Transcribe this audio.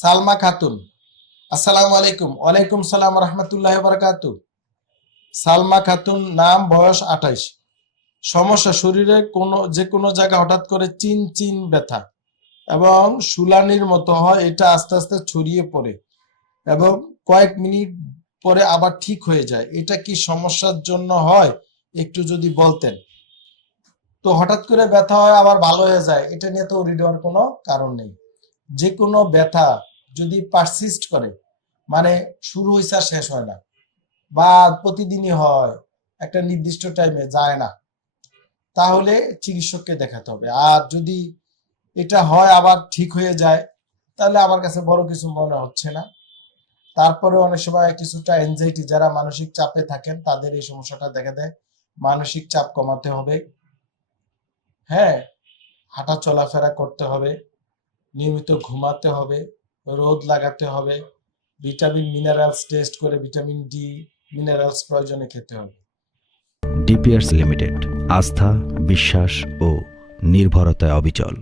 সালমা খাতুন। আসসালামু আলাইকুম। ওয়ালাইকুম সালাম রহমতুল্লাহ বারকাতু। সালমা খাতুন নাম বয়স আঠাইশ। সমস্যা, শরীরে কোনো, যে কোনো জায়গা হঠাৎ করে চিন চিন ব্যথা এবং সুলানির মতো হয়, এটা আস্তে আস্তে ছড়িয়ে পড়ে এবং কয়েক মিনিট পরে আবার ঠিক হয়ে যায়। এটা কি সমস্যার জন্য হয়? একটু যদি বলতেন। তো হঠাৎ করে ব্যথা হয়, আবার ভালো হয়ে যায়, এটা নিয়ে তো ওরি দেওয়ার কোনো কারণ নেই। যে কোনো ব্যথা যদি পারসিস্ট করে মানে শুরু হয়েছে আর শেষ হয় না, বা প্রতিদিনই হয়, একটা নির্দিষ্ট টাইমে যায় না, তাহলে চিকিৎসককে দেখাতে হবে। আর যদি এটা হয় আবার ঠিক হয়ে যায়, তাহলে আমার কাছে বড় কিছু মনে হচ্ছে না। তারপরে অনেক সময় কিছুটা এনজাইটি যারা মানসিক চাপে থাকেন, তাদের এই সমস্যাটা দেখা দেয়। মানসিক চাপ কমাতে হবে। হ্যাঁ হাঁটা চলাফেরা করতে হবে। নিয়মিত ঘুমাতে হবে, রোদ লাগাতে হবে, ভিটামিন মিনারেলস টেস্ট করে ভিটামিন ডি মিনারেলস প্রয়োজনে খেতে হবে। ডিপিআরস লিমিটেড আস্থা, বিশ্বাস ও নির্ভরতায় অবিচল।